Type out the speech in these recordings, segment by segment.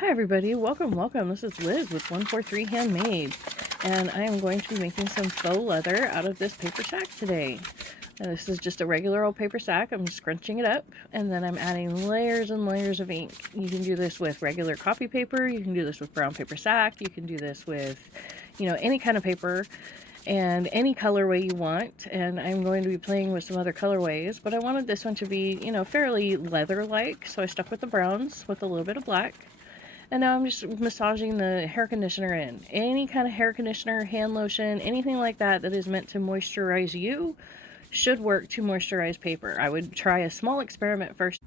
Hi everybody, welcome. This is Liz with 143 Handmade, and I am going to be making some faux leather out of this paper sack today. This is just a regular old paper sack. I'm scrunching it up, and then I'm adding layers and layers of ink. You can do this with regular copy paper, you can do this with brown paper sack, you can do this with, any kind of paper and any colorway you want. And I'm going to be playing with some other colorways, but I wanted this one to be, fairly leather-like, so I stuck with the browns with a little bit of black. And now I'm just massaging the hair conditioner in. Any kind of hair conditioner, hand lotion, anything like that that is meant to moisturize you should work to moisturize paper. I would try a small experiment first.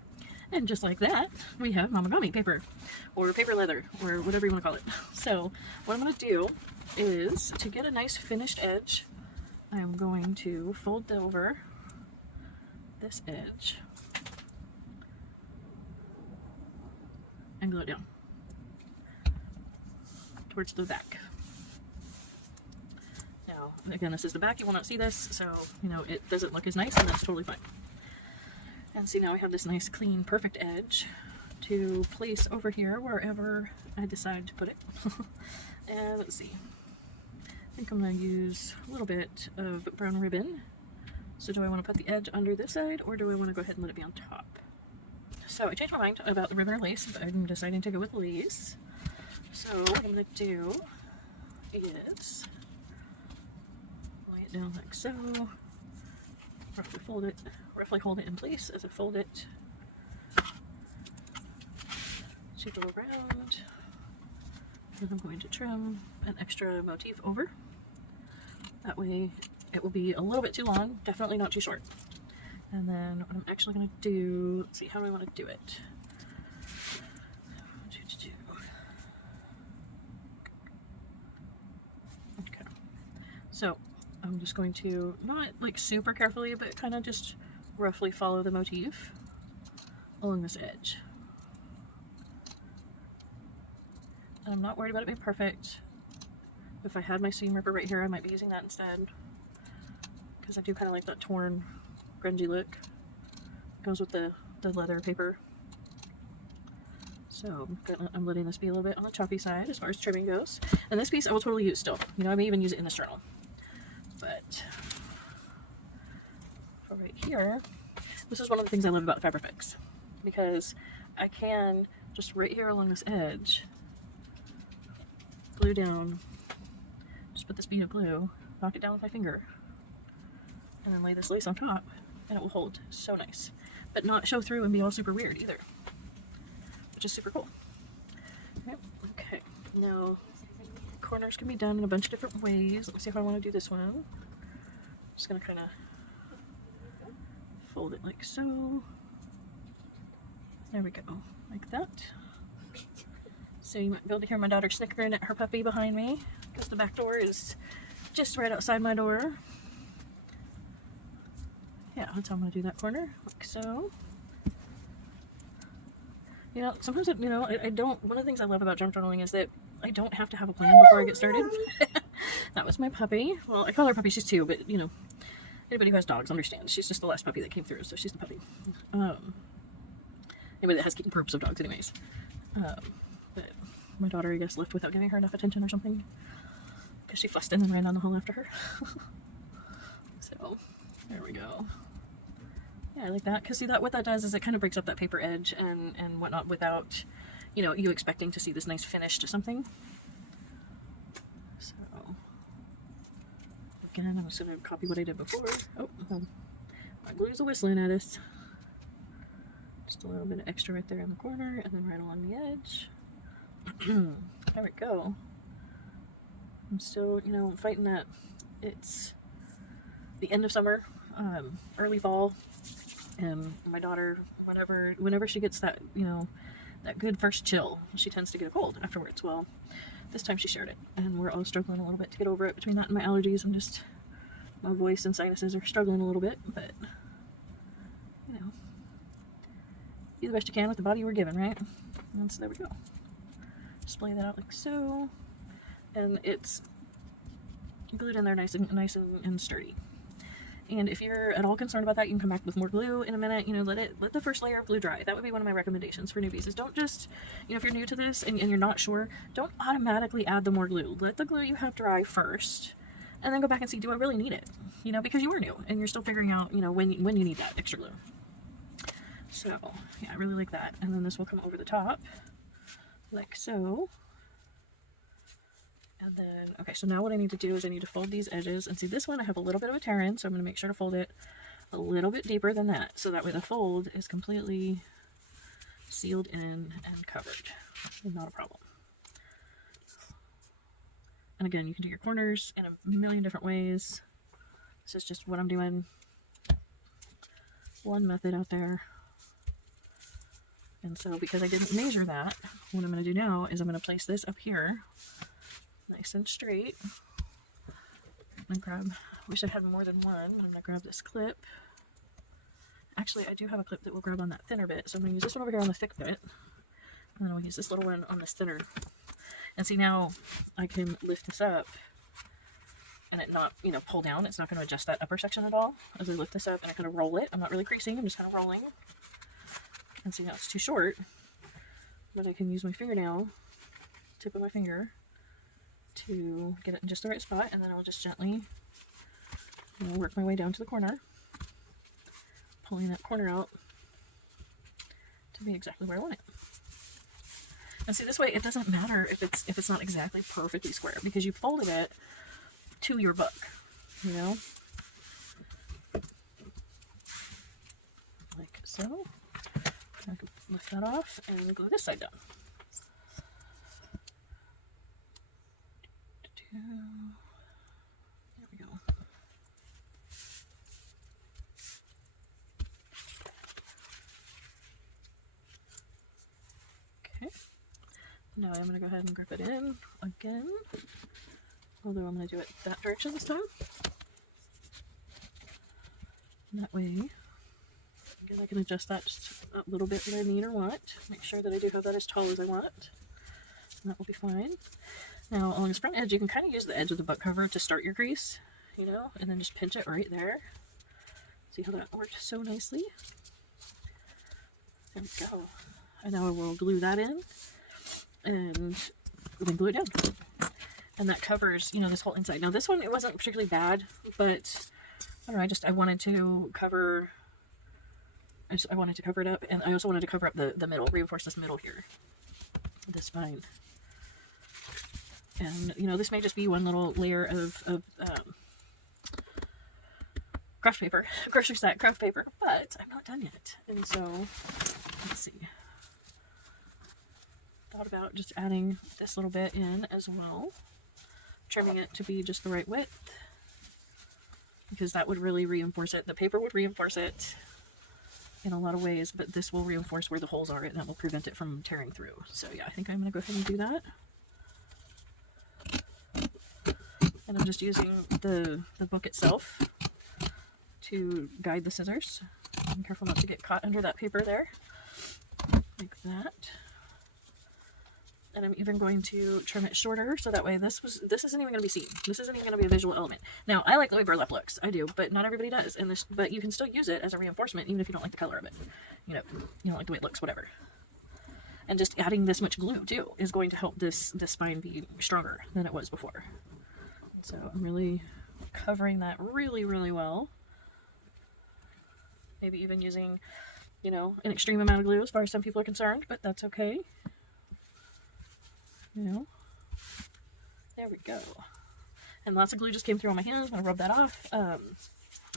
And just like that, we have Mamagami paper, or paper leather, or whatever you want to call it. So what I'm going to do is, to get a nice finished edge, I'm going to fold over this edge and glue it down towards the back. Now, again, this is the back. You will not see this, so, it doesn't look as nice, and that's totally fine. And see, now I have this nice, clean, perfect edge to place over here wherever I decide to put it. And let's see. I think I'm going to use a little bit of brown ribbon. So do I want to put the edge under this side, or do I want to go ahead and let it be on top? So I changed my mind about the ribbon or lace, but I'm deciding to go with lace. So what I'm going to do is lay it down like so, roughly hold it in place as I fold it, to go around, and I'm going to trim an extra motif over. That way it will be a little bit too long, definitely not too short. And then what I'm actually going to do, let's see, how do I want to do it? Okay, so I'm just going to, not like super carefully, but kind of just roughly follow the motif along this edge. And I'm not worried about it being perfect. If I had my seam ripper right here, I might be using that instead, because I do kind of like that torn, grungy look. Goes with the leather paper. So I'm letting this be a little bit on the choppy side as far as trimming goes. And this piece I will totally use still. I may even use it in this journal. But for right here, this is one of the things I love about Fabrifix, because I can just right here along this edge glue down, just put this bead of glue, knock it down with my finger, and then lay this lace on top, and it will hold so nice, but not show through and be all super weird either, which is super cool. Okay, now corners can be done in a bunch of different ways. Let me see how I want to do this one. I'm just going to kind of fold it like so. There we go, like that. So you might be able to hear my daughter snickering at her puppy behind me, because the back door is just right outside my door. Yeah, that's how I'm going to do that corner, like so. Sometimes, I don't, one of the things I love about junk journaling is that I don't have to have a plan before I get started. That was my puppy. Well, I call her puppy, she's 2, but, anybody who has dogs understands. She's just the last puppy that came through, so she's the puppy. Anybody that has groups of dogs anyways. But my daughter, I guess, left without giving her enough attention or something, because she fussed in and ran down the hall after her. So, there we go. Yeah, I like that, because see, what that does is it kind of breaks up that paper edge and whatnot without, you expecting to see this nice finish to something. So, again, I'm just going to copy what I did before. Oh, my glue's whistling at us. Just a little bit of extra right there in the corner, and then right along the edge. There we go. I'm still, fighting that it's the end of summer, early fall, and my daughter, whenever she gets that, that good first chill, she tends to get a cold afterwards. Well, this time she shared it, and we're all struggling a little bit to get over it. Between that and my allergies, my voice and sinuses are struggling a little bit, but, do the best you can with the body you were given, right? And so there we go. Display that out like so, and it's glued in there nice and sturdy. And if you're at all concerned about that, you can come back with more glue in a minute. You know, let the first layer of glue dry. That would be one of my recommendations for newbies, is don't just, you know, if you're new to this and you're not sure, don't automatically add the more glue. Let the glue you have dry first, and then go back and see, do I really need it? You know, because you are new and you're still figuring out, you know, when you need that extra glue. So yeah, I really like that. And then this will come over the top like so. And then, okay, so now what I need to do is I need to fold these edges, and see this one I have a little bit of a tear in, so I'm going to make sure to fold it a little bit deeper than that, so that way the fold is completely sealed in and covered. Not a problem. And again, you can do your corners in a million different ways. This is just what I'm doing. One method out there. And so because I didn't measure that, what I'm going to do now is I'm going to place this up here nice and straight. I'm going to grab, I wish I had more than one, but I'm going to grab this clip. Actually, I do have a clip that will grab on that thinner bit, so I'm going to use this one over here on the thick bit, and then I'll use this little one on this thinner. And see, now I can lift this up and it not, you know, pull down. It's not going to adjust that upper section at all as I lift this up, and I kind of roll it. I'm not really creasing, I'm just kind of rolling. And see, now it's too short, but I can use my fingernail, tip of my finger, to get it in just the right spot, and then I'll just gently, you know, work my way down to the corner, pulling that corner out to be exactly where I want it. And see, this way it doesn't matter if it's not exactly perfectly square, because you folded it to your book, you know, like so. I can lift that off and glue this side down. There we go. Okay. Now I'm going to go ahead and grip it in again. Although I'm going to do it that direction this time. And that way, again, I can adjust that just a little bit what I need or want. Make sure that I do have that as tall as I want. And that will be fine. Now, along this front edge, you can kind of use the edge of the book cover to start your crease, you know, and then just pinch it right there. See how that worked so nicely? There we go. And now I will glue that in and then glue it down. And that covers, you know, this whole inside. Now, this one, it wasn't particularly bad, but I don't know, I wanted to cover, I wanted to cover it up, and I also wanted to cover up the middle, reinforce this middle here, this spine. And, you know, this may just be one little layer of craft paper, grocery stack craft paper, but I'm not done yet. And so, let's see. Thought about just adding this little bit in as well, trimming it to be just the right width, because that would really reinforce it. The paper would reinforce it in a lot of ways, but this will reinforce where the holes are, and that will prevent it from tearing through. So yeah, I think I'm going to go ahead and do that. And I'm just using the book itself to guide the scissors. I'm careful not to get caught under that paper there, like that. And I'm even going to trim it shorter, so that way this isn't even going to be seen. This isn't even going to be a visual element. Now, I like the way burlap looks. I do, but not everybody does. And but you can still use it as a reinforcement, even if you don't like the color of it. You know, you don't like the way it looks, whatever. And just adding this much glue, too, is going to help this spine be stronger than it was before. So I'm really covering that really, really well. Maybe even using, you know, an extreme amount of glue as far as some people are concerned, but that's okay. You know, there we go. And lots of glue just came through on my hands. I'm going to rub that off.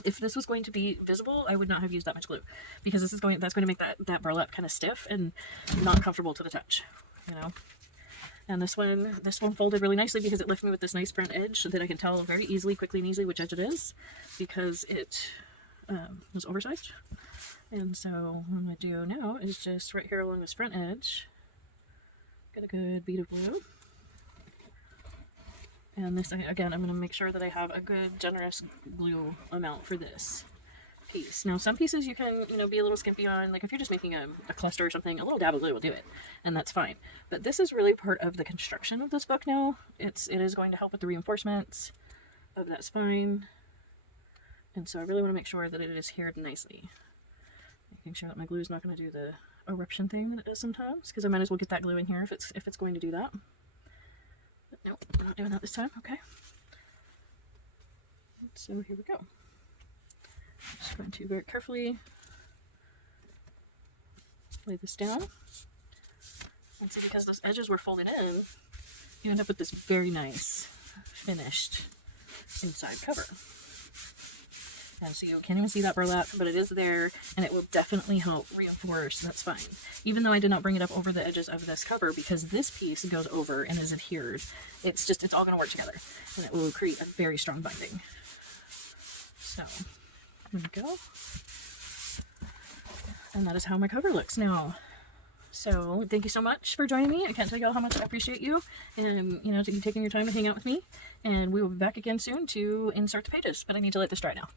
If this was going to be visible, I would not have used that much glue, because that's going to make that burlap kind of stiff and not comfortable to the touch, you know. And this one folded really nicely because it left me with this nice front edge that I can tell very easily, quickly and easily which edge it is, because it was oversized. And so what I'm going to do now is just right here along this front edge, get a good bead of glue. And this, again, I'm going to make sure that I have a good, generous glue amount for this piece. Now, some pieces you can, you know, be a little skimpy on. Like if you're just making a cluster or something, a little dab of glue will do it, and that's fine. But this is really part of the construction of this book now. It is going to help with the reinforcements of that spine And so I really want to make sure that it is adhered nicely. Making sure that my glue is not going to do the eruption thing that it does sometimes, because I might as well get that glue in here if it's going to do that. But nope, we're not doing that this time. Okay. So here we go. Just going to very carefully lay this down. And see, because those edges were folded in, you end up with this very nice finished inside cover. And so you can't even see that burlap, but it is there, and it will definitely help reinforce. That's fine. Even though I did not bring it up over the edges of this cover, because this piece goes over and is adhered, it's all going to work together, and it will create a very strong binding. So, there we go. And that is how my cover looks now. So, thank you so much for joining me. I can't tell you all how much I appreciate you, and, you know, you taking your time to hang out with me. And we will be back again soon to insert the pages, but I need to let this dry now.